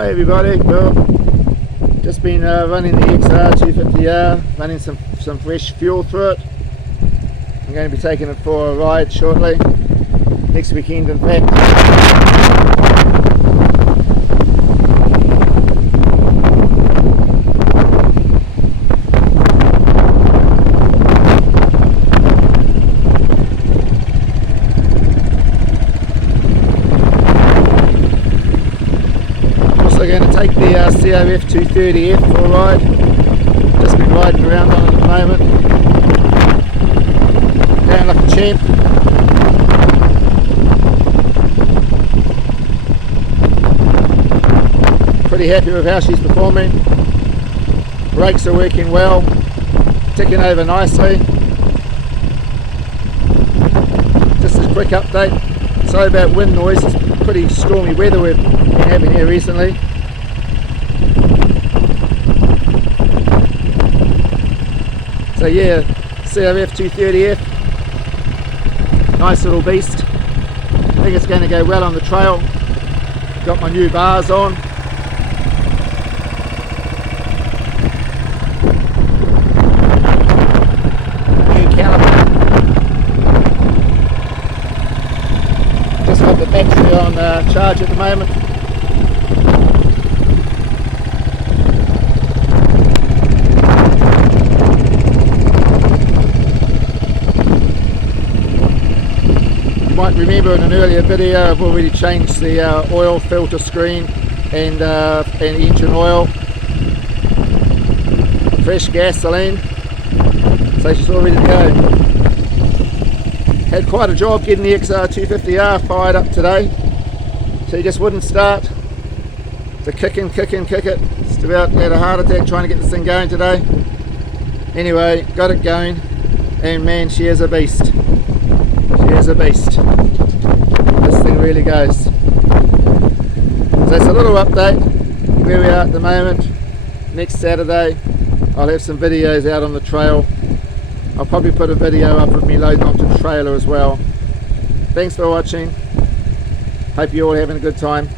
Hi everybody, well, just been running the CRF230F, running some fresh fuel through it. I'm going to be taking it for a ride shortly, next weekend in fact. Also going to take the CRF230F for a ride. Just been riding around on it at the moment. Going like a champ. Pretty happy with how she's performing. Brakes are working well, ticking over nicely. Just a quick update. Sorry about wind noise, it's pretty stormy weather we've been having here recently. So yeah, CRF230F, nice little beast. I think it's going to go well on the trail. Got my new bars on. New caliper. Just got the battery on charge at the moment. You might remember in an earlier video I've already changed the oil filter screen and engine oil. Fresh gasoline, so she's all ready to go. Had quite a job getting the CRF230F fired up today. She just wouldn't start. To kick it. Just about had a heart attack trying to get this thing going today. Anyway, got it going, and man, she is a beast. She is a beast. This thing really goes. So that's a little update where we are at the moment. Next Saturday I'll have some videos out on the trail. I'll probably put a video up of me loading onto the trailer as well. Thanks for watching. Hope you're all having a good time.